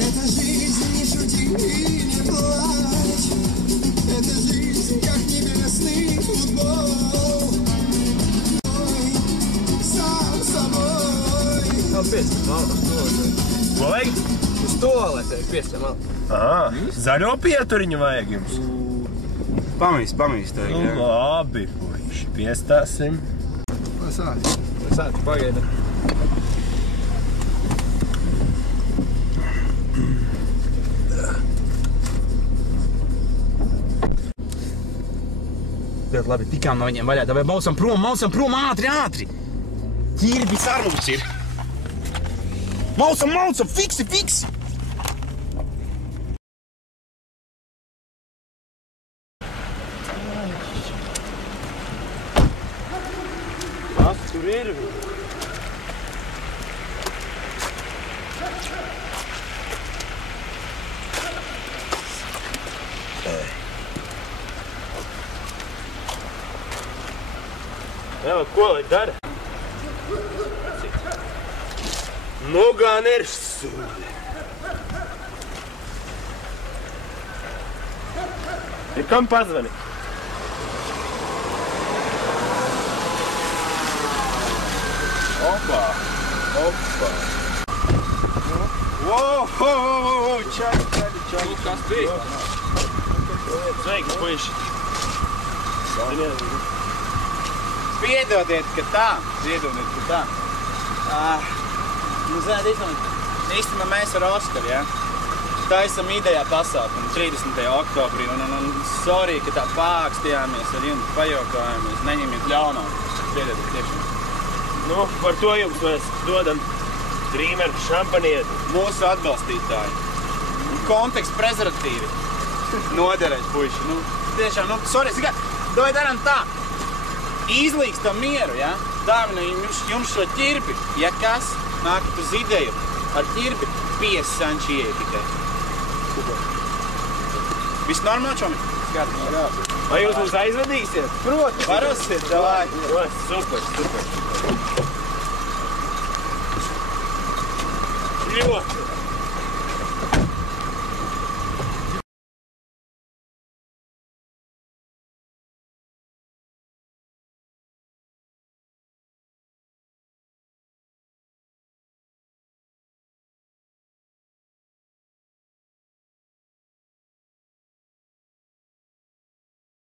Это жизнь, не шути и не плачь. Это жизнь, как небесный футбол. Ой, сам собой. Kāpēc? Ko vajag? Uz toaletē piesam vēl. Aha, zaļo pieturiņu vajag jums? Pamīst tev, jā. Labi, puiši, piestāsim. Sāc, pagaida. Ļoti labi, tikām no viņiem vaļā. Vai maucam prom, ātri! Ķirbis ar mums ir. Maucam, fiksi! Kas tur ir? Jā, ko lai dara? Nu gan ir sūdi. Ir kam pazvani? Opa! Wow, čaļi. Kas bija? Sveiki, puiši. Piedodiet, ka tā. Nu, zināt, īstenībā mēs ar Oskaru, ja? Taisam idejā pasākumu 30. oktobrī, un sorry, ka tā pākstījāmies ar jums, pajokājāmies, neņemiet ļaunā. Piedodiet tiešām. Nu, par to jums mēs dodam Dreamer šampanieti. Mūsu atbalstītāji. Konteksts prezervatīvi. Noderēs, puiši. Nu, tiešām, sorry, dod daram tā. Izlīgstam mieru, ja? Dāvinam jums šo ķirpi. Ja kas, nākat uz ideju ar ķirpi 5 sanči iekitē. Viss normāli, čomi? Skaties. Vai jūs mums aizvedīsiet? Protams. Varosiet, davai. Super. Ļoti.